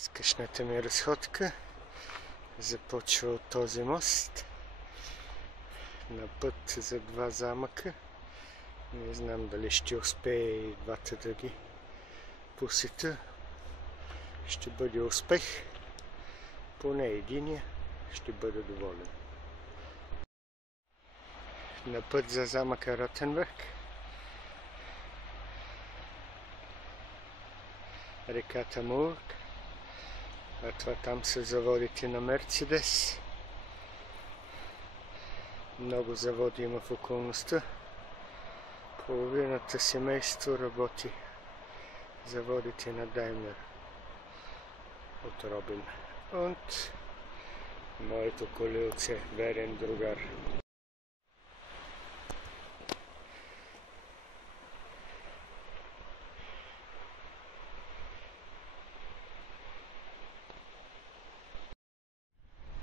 Днескашната ми разходка започва от този мост на път за два замъка. Не знам дали ще успея и двата да ги посетя. Ще бъде успех. Поне единия ще бъда доволен. На път за замъка Ротенберг. Реката Мург. А това там са заводите на Мерцедес. Много заводи има в околността. Половината семейство работи заводите на Даймлер от Робин. Und моето колелце, верен другар.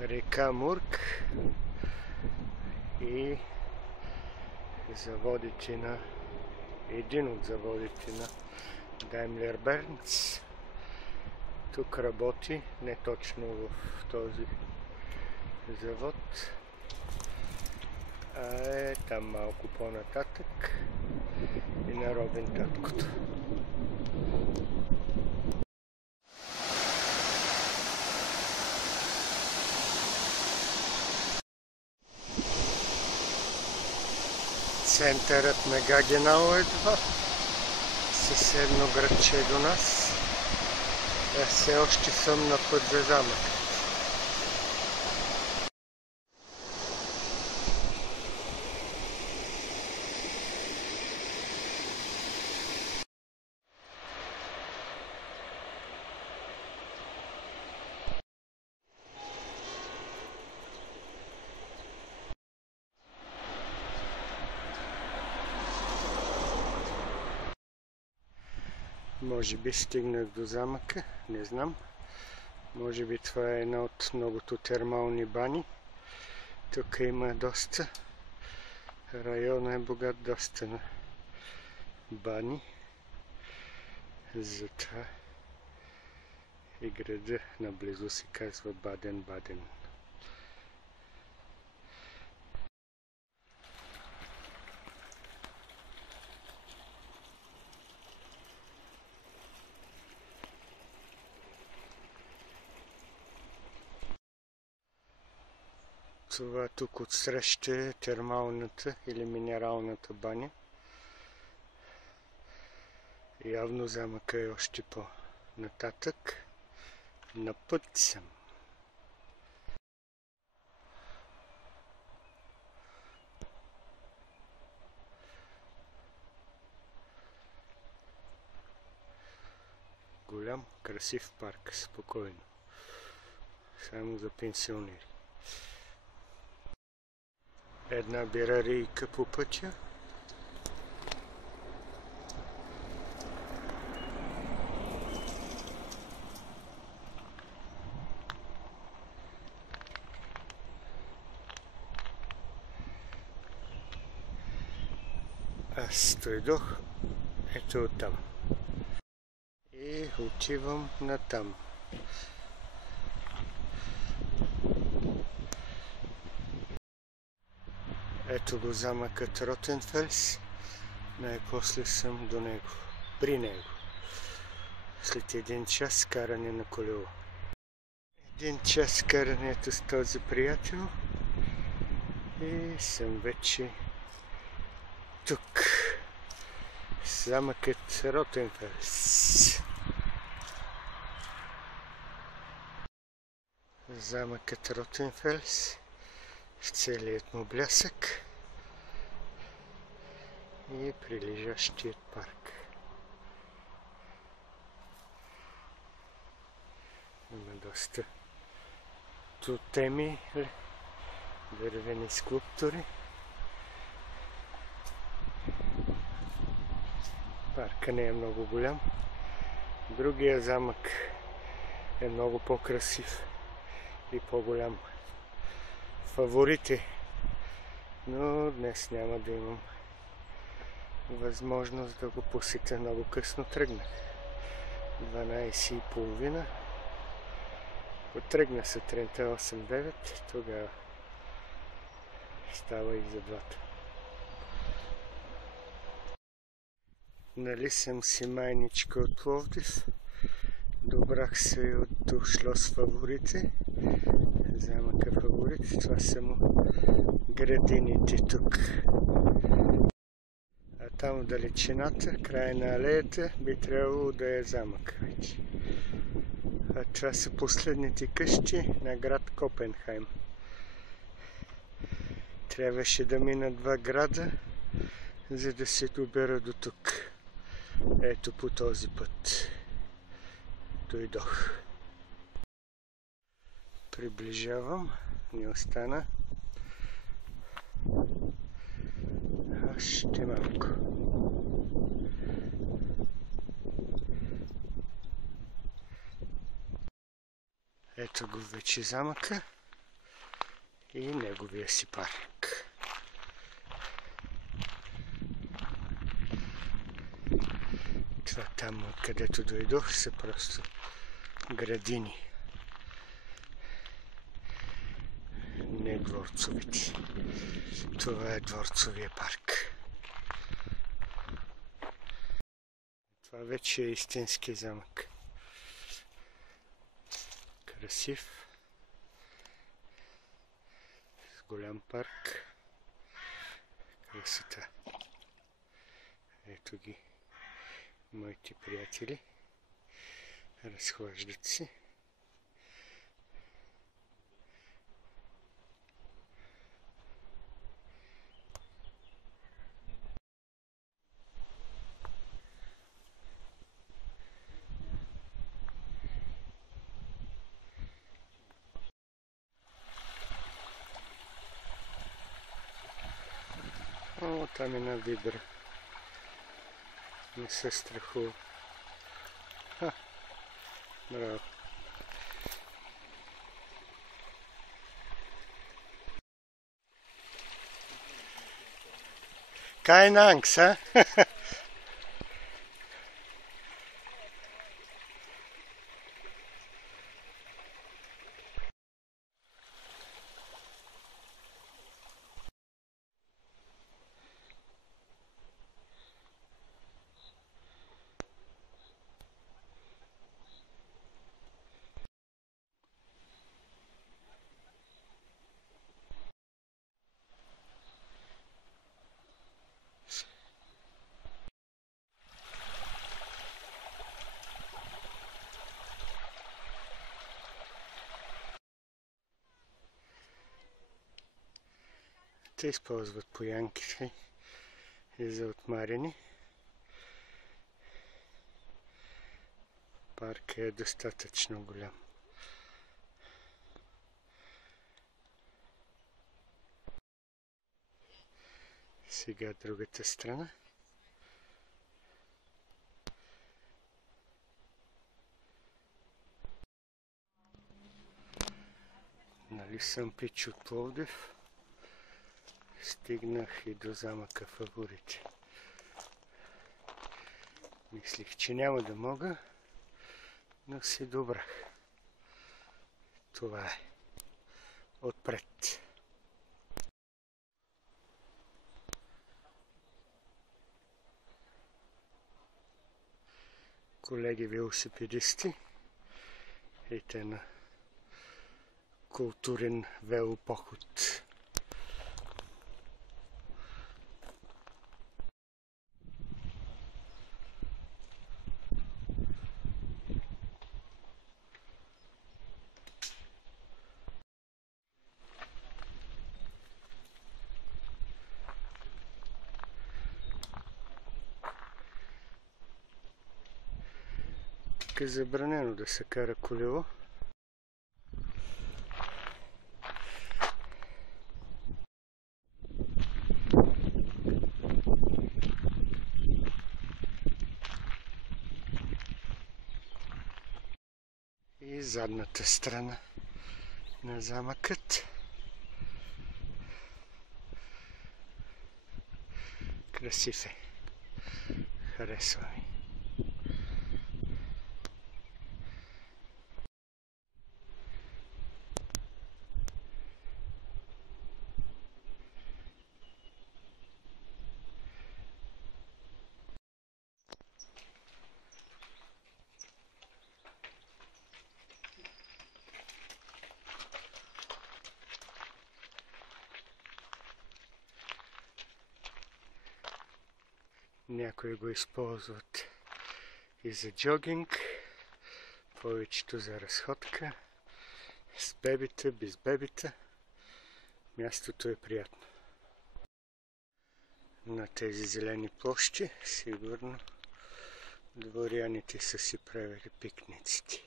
Река Мург и заводите на един от заводите на Daimler Benz. Тук работи, не точно в този завод, а е там малко по-нататък и на Робин таткото. Центърът на Гагенау едва, съседно градче до нас. Все още съм на път за замък. Може би стигнах до замъка, не знам. Може би това е една от многото термални бани. Тук има доста. Районът е богат доста на бани. Затова и града наблизо се казва Баден-Баден. Това тук отсреща е термалната или минералната баня. Явно замъка е още по-нататък. На път съм. Голям, красив парк, спокойно. Само за пенсионери. Една бирарийка по пътя. Аз дойдох ето оттам. И отивам натам. Ето го замъкът Ротенфелс. Най-после съм до него. При него. След един час каране на колело. Един час карането с този приятел. И съм вече тук. Замъкът Ротенфелс. Замъкът Ротенфелс в целият му блясък и прилежащият парк. Има доста тотеми, дървени скулптури. Парка не е много голям. Другия замък е много по-красив и по-голям. Фаворити, но днес няма да имам възможност да го посетя. Много късно тръгнах. 12:30. Ако тръгна сутринта 8-9, тогава става и за двата. Нали съм си майничка от Пловдив. Добрах се от Шлос Фаворите. Замъка Фаворите. Това са му градините тук. А там в далечината, край на алеята, би трябвало да е замък вече. А това са последните къщи на град Копенхайм. Трябваше да мина 2 града, за да се добера до тук. Ето по този път дойдох. Приближавам, не остана. Още малко. Ето го вече замъка и неговия си парк. Това там, откъдето дойдох, са просто градини. Не дворцовите. Това е дворцовия парк. Това вече е истински замък. Красив. С голям парк. Красота. Ето ги моите приятели. Разхлаждат се. О, там е една вибра. Не се страхува. Ха, браво. Keine Angst, ha? Те използват поянките и за отмаряне. Паркът е достатъчно голям. Сега другата страна. Нали съм пич от Пловдив? Стигнах и до замъка Фаворите. Мислих, че няма да мога, но си добрах. Това е. Отпред. Колеги велосипедисти, ето на културен велопоход. Тук е забранено да се кара колело. И задната страна на замъкът. Красив е. Харесва ми. Някои го използват и за джогинг, повечето за разходка, с бебета, без бебета. Мястото е приятно. На тези зелени площи сигурно дворяните са си правили пикниците.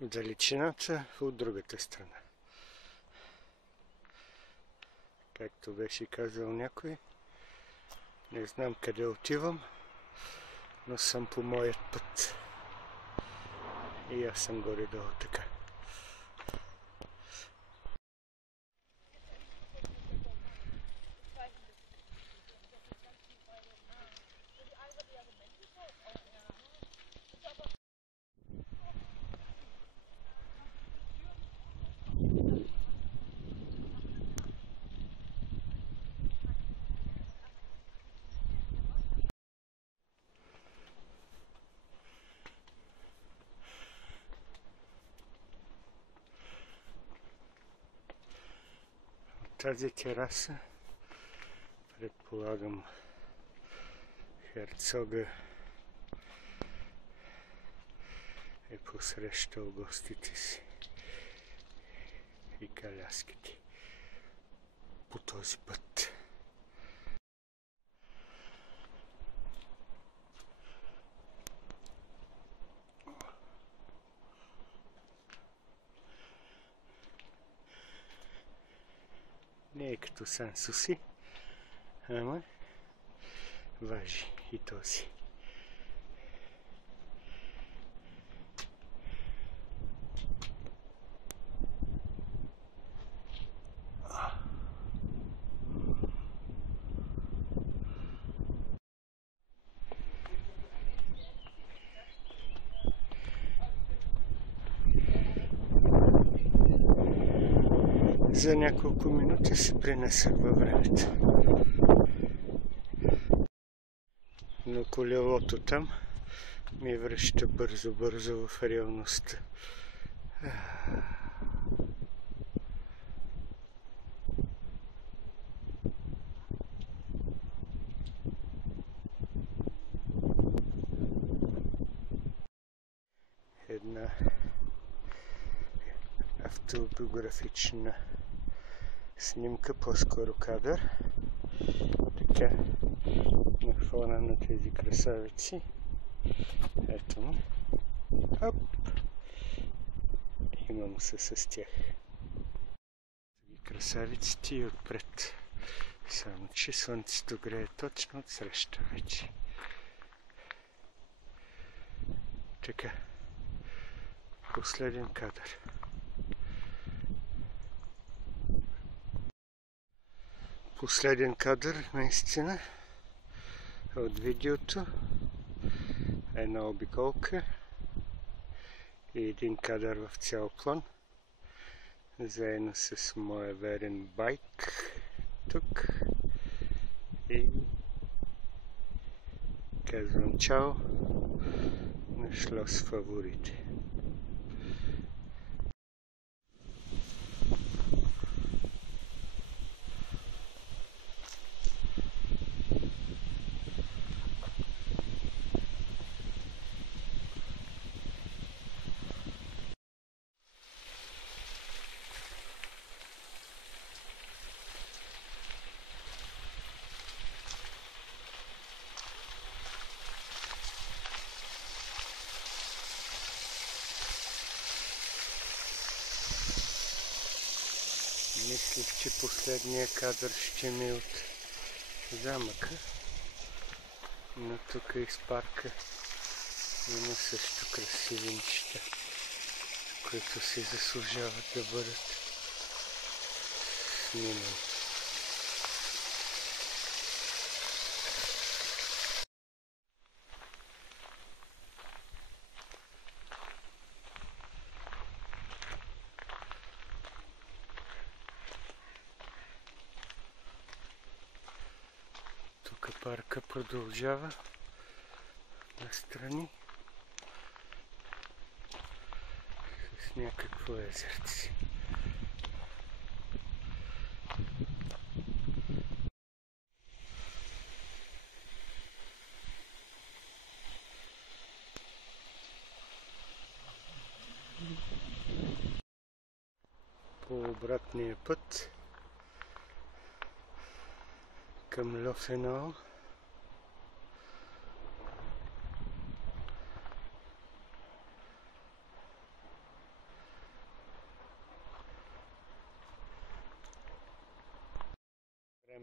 Далечината от другата страна. Както беше казал някой, не знам къде отивам, но съм по моят път. И аз съм горе-долу така. Тази тераса, предполагам, херцога е посрещал гостите си и каляските по този път. Не е като Сан-Суси, ама важи и този. За няколко минути се пренесах във времето. Но колелото там ми връща бързо в реалността. Една автобиографична снимка, по-скоро кадър. Така, на фона на тези красавици. Ето му. Оп! Имам се с тях. Красавиците и отпред. Само че слънцето грее точно от среща вече. Така. Последен кадър. Последен кадър, наистина, от видеото. Една обиколка и един кадър в цял план. Заедно с моя верен байк тук. И казвам чао на Шлос Фаворите. Мислих, че последния кадър ще ми е от замъка, но тук из парка има също красиви неща, които си заслужават да бъдат снимани. Парка продължава настрани с някакво езерце. По обратния път към Льофенау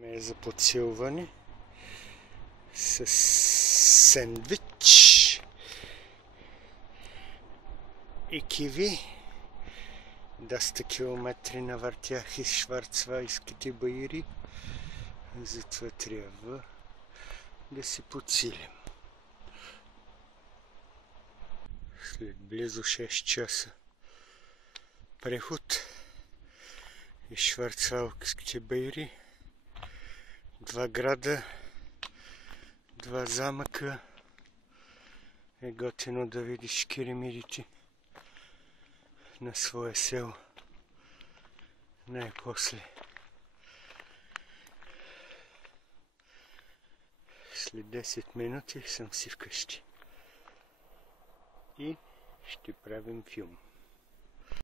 време е за подсилване с сендвич и киви. Доста километри навъртях из шварцвалските баири, затова трябва да си подсилим. След близо 6 часа преход из шварцвалските баири, 2 града, 2 замъка, е готино да видиш керемидите на своя село. Най-после след 10 минути съм си вкъщи и ще правим филм.